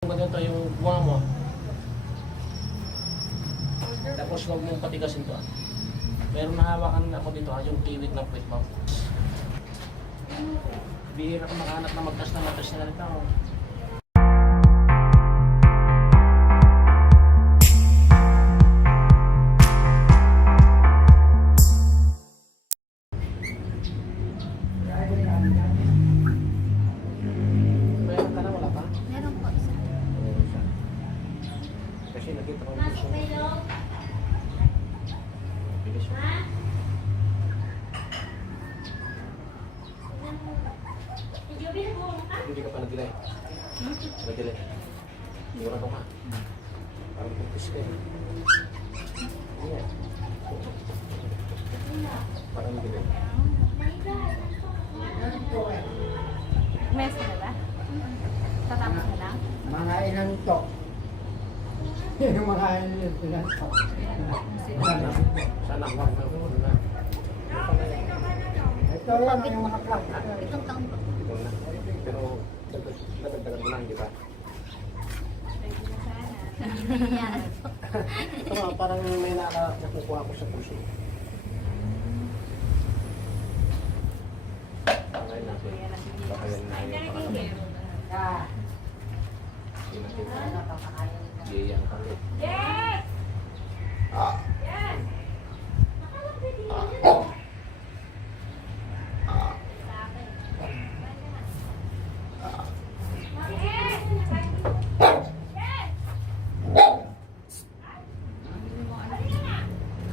Ganito yung bunga mo. Tapos huwag mong patigasin to. Meron nahawakan ako dito yung kiwit ng puwit mo. Bihira ka makahanap na magtas na ganito. Meron ka na, wala pa? Meron po isa. Kasi nakita ko yung bilis mo. Hindi ka pa nag-delay. Nag-delay. Sigurado ka. Parang pupis ka eh. Ayan. Parang nag-delay. Mes na ba? Tatapos na lang? Mga ilang to. Yung mga ilang to. Sana huwag na huwag na. Ito lang yung mga plug. Itong taon po. Ito na. Pero dadagdagan mo lang, di ba? Yan. Ito nga, parang may nakukuha ko sa puso. Okay na. Baka yan na yung pakakamay. Ah, Hindi natin. Giyang kami.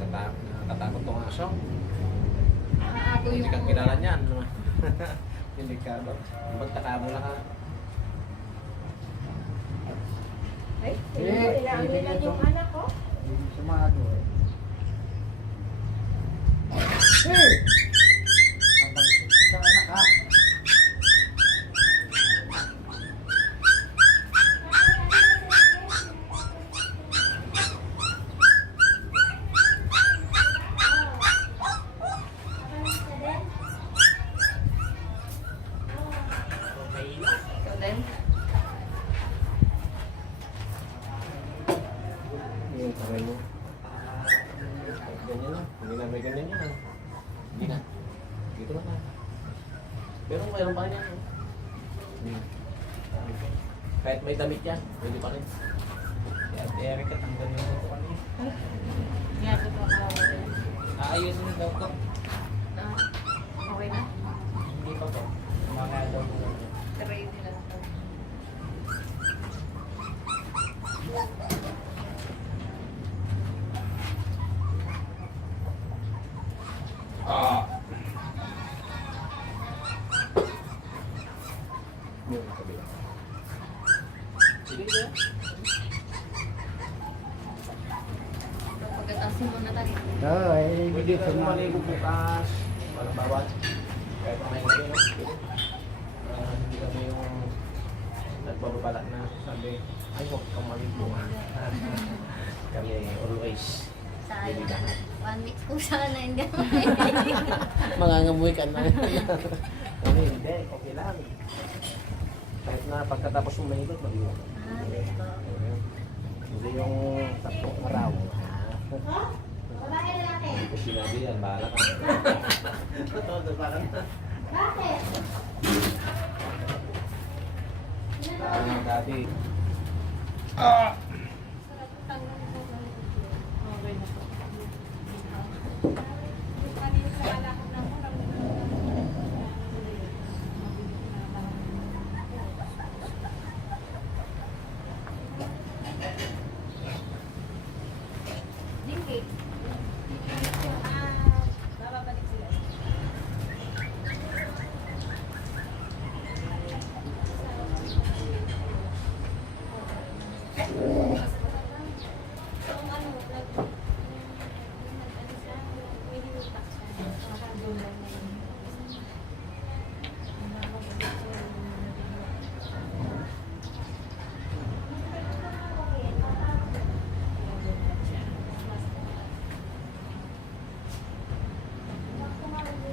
Nakatakot tong aso. Hindi ka kilala niyan. Hindi ka ba? Magtakamo lang ka. Ay, Eh, ilan yung anak ko? sumado eh. Eh! Abang sa anak ha. Ikaw din? Yung kamay mo. Ganyan lang. Hindi na may ganyan yan. Hindi na. Dito na ka. Pero mayroon pa rin yan. Hindi na. Kahit may damit yan, pwede pa rin. Kaya Eric, tanggal yung ito kanina. Nga, totoo ka lang. Aayusin na daw ko. Okay na? Hindi pa po. Mga daw ko. Ready lang po. Yung kabila. Sige ka. Pagkatasin mo na tayo. Oo, eh. Pwede ka maligo bukas. Walang bawat. Kahit may gabi, no? Hindi kami yung nagbababalak na sabi, ay huwag kang maligo. Kami always. Sayang. 1 week po sana yung gano'n. Mangangamoy ka na. Kami hindi, okay lang. Kahit na pagkatapos mong mahilot, maligo. Hindi yung tatlong araw. Hindi ko sinabi yan, bahala ka. Totoo, bahala ka. Bakit? Dati. Okay na po. Dinky. Bababalik sila.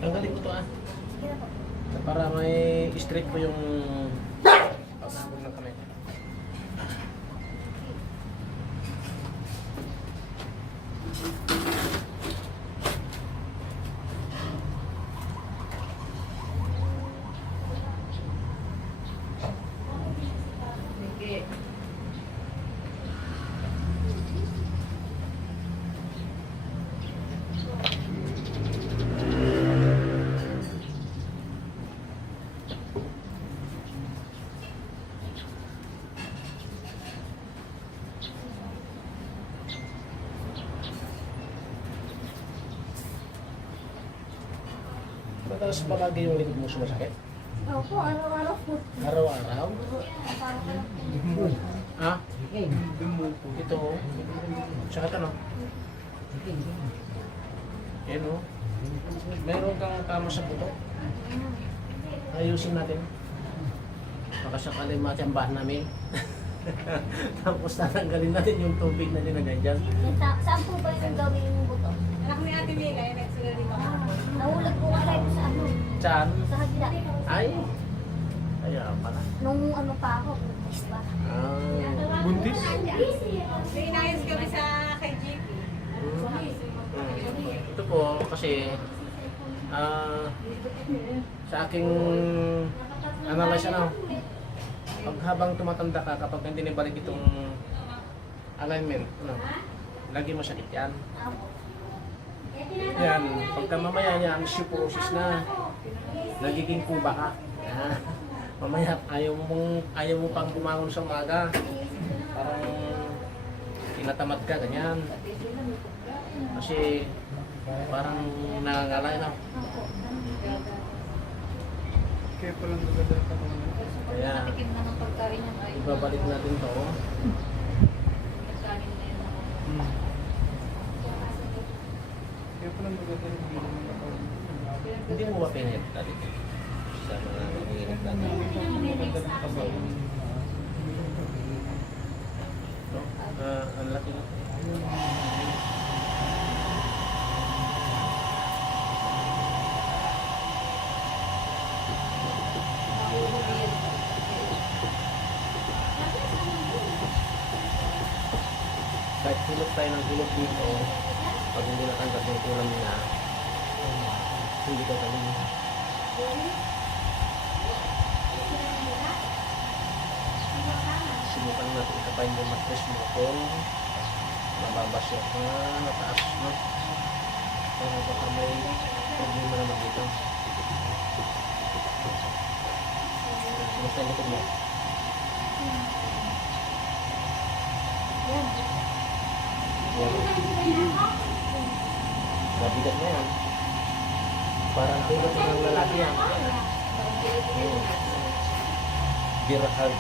Tanggalin ko to ah. Sige na po. Para may straight ko yung pagkakabog ng kamay. Tapos palagi yung likod mo sumasakit? Opo, araw-araw po. Araw-araw? Parang Ha? Ito oh. Sakit ano? Yan oh. Meron kang tama sa buto. Ayusin natin. Baka sakali matiyambahan namin. Tapos tatanggalin natin yung tubig na nilagay dyan. Saan po ba yung gawin yung buto? Anak ni Ate Mega, yung nagsulat dito. Nahulog po kasi sa ano, Saan? sa kabila. Ay! Kaya pala. Nung ano pa ako, buntis pa. Buntis? May inayos kami sa kay JP. Ito po kasi sa aking analyze ano, pag habang tumatanda ka, kapag hindi nibalik itong alignment, ano, lagi masakit yan. Yan, pagka mamaya niya, ang osteoporosis na, nagiging kuba ka. Mamaya, ayaw mo pang bumangon sa umaga. Parang tinatamad ka, ganyan. Kasi parang nangangalay na. Kaya palang maganda ka naman. Kaya, Natikim na ng pagkain niya ay ibabalik natin to. pagkain na yun. Kaya palang maganda yung hindi naman katawan. Hindi mo ba pinit dati? Sa mga nanginginig natin. Maganda ng katawan. No? Ang laki na. Kahit hilot tayo ng hilot dito, pag hindi natanggap yung kulang niya, hindi ka galing. Sinukan natin ikapain yung mattress mo kung mababasya ka, mataas mo. Para baka may problema naman dito. Basta yung likod mo. Yan. Yan. Mabigat na yan. Parang tulad ng lalaki yan. Beer hard.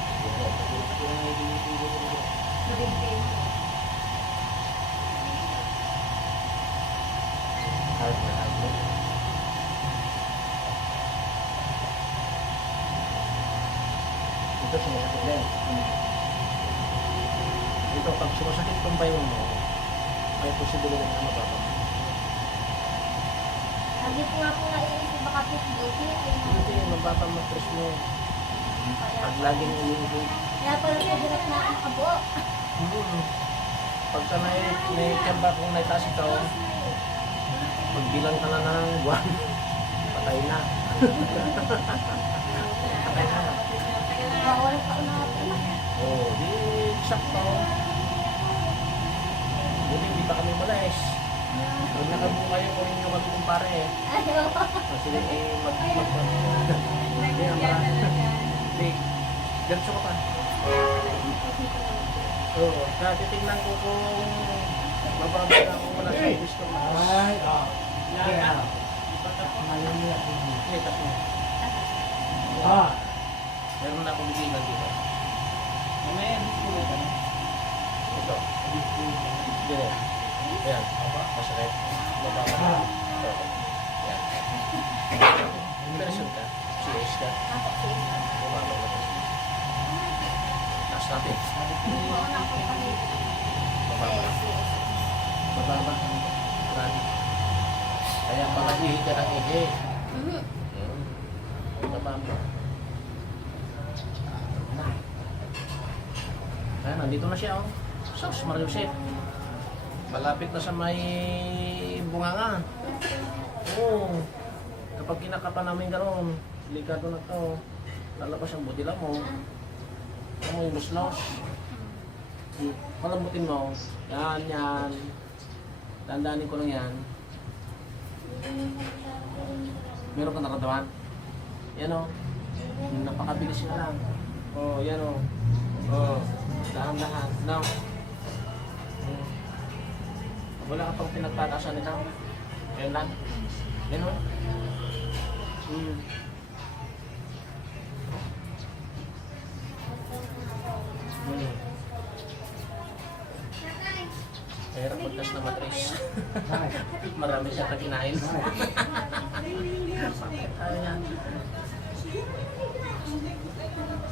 Hard na hard. Ito sumasakit din. Ito, pag sumasakit kung bayo mo, may posibilidad na mababa. Lagi po nga po naiisip baka po guilty ay Hindi, mababa mattress mo. Pag laging umiihi. kaya pala po hirap na ang abo. Pagka may kamba kung naitaas ito, magbilang ka na ng buwan, patay na. Patay na. Bawal pa na natin. Oo, di sakto. Buti hindi pa kami malayas. Pag nakabuo kayo, kunin nyo kami kumpare eh. Ayaw. Kasi hindi ang marami. Hindi, ganso ka pa. Oo, titignan ko kung mababa na kung wala sa gusto mo. Ay, kaya. Ngayon nila. Hindi, tas mo. Meron na akong bigilan dito. Ito. Hindi. Ayan. Masakit. Mababa. Ito. Ayan. Person ka. CS ka. Mababa na ito. Taas natin. Mababa. Mababa. Marami. Kaya pala ihi ka ng ihi. Mababa. Ayan, nandito na siya oh. Sus, Mariusip. Malapit na sa may bunganga. Oo. Kapag kinakapan namin gano'n, delikado na to. Lalabas ang budila mo. Ano mo yung luslos. Palambutin mo. Yan, yan. Dandanin ko lang yan. Meron ka nakatawan? Yan o. Napakabilis na lang. Oh, yan o. Oh, dahan-dahan. Now. Wala ka pang pinagtatasan nito. Yan lang. Yan o. Hmm. Hmm. Mahirap magtas na matris. Marami siya kinain. Ayan.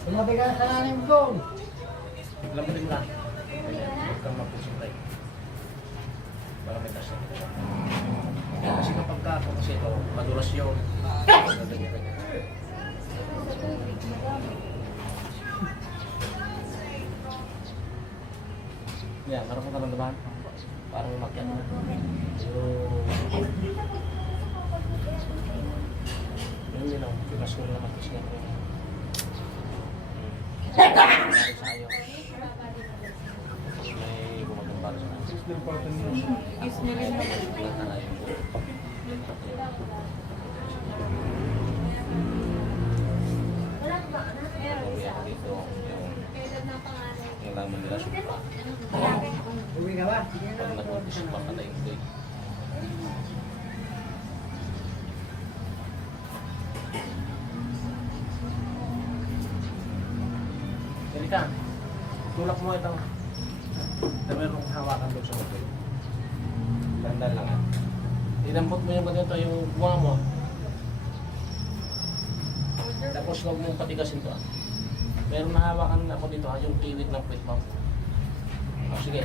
Sumabi ka sa nanay mo doon. Lambutin mo lang. Huwag kang mag-concentrate. Para may tas na. Kasi kapag ka, kasi ito, madulas yun. Ganyan. Yan, meron kang naramdaman? Parang umakyat na. Yun lang, tigas ko na naman kasi nga. Nangyari sa'yo. May gumagambara sa akin. Kiss niya rin ako. Kailan ng pangalan? Yung laman nila supa. Uwi ka ba? Pag nag-supa ka na yung day. Dali ka. Tulak mo ito. Na meron kang hawakan doon sa motor. Dandan lang. Inampot mo yung ganito, yung buwa mo. Tapos huwag mong patigasin to. Meron na hawakan ako dito, yung kiwit ng puwit mo. O, sige.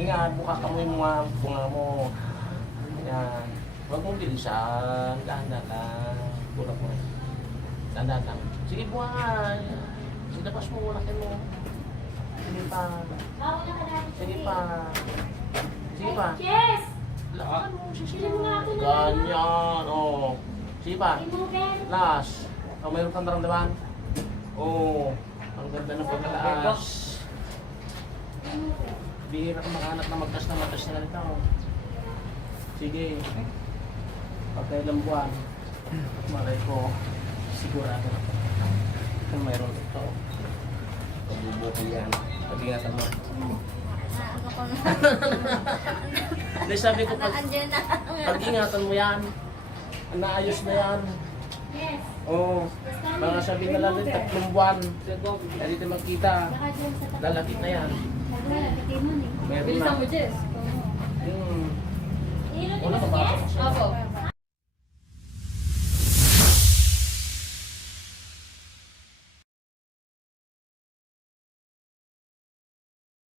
Ingat, buka ka mo yung mga bunga mo. Yan. Huwag mong bilisan. Dahan-dahan lang. Tulak mo. Dahan-dahan lang. Sige, buka. Ilabas mo, lakin mo. Sige pa. Sige pa. Sige pa. Yes! Lakan mo, sige. Sino nga ako na Ganyan, o. Sige pa. Last. O, mayroon kang naramdaman? Oo. Ang ganda ng pagkalaas. Bihira kang makahanap na magtas na ganito. Sige. Pagkailang buwan, malay ko, sigurado na. Kung mayroon ito. Pagbubukin yan. Pag-ingatan mo. Ano ko na? Hindi, sabi ko, Andyan na. pag-ingatan mo yan. Naayos na yan. Yes. Oo. Mga sabi na lang din, 3 buwan. Hindi tayo magkita. Nakadyan sa tapat. Lalapit na yan. Naglalapit mo eh. Meron na. Jess. Hmm. Ilo, di Wala ba ba si ba? Jess? Opo.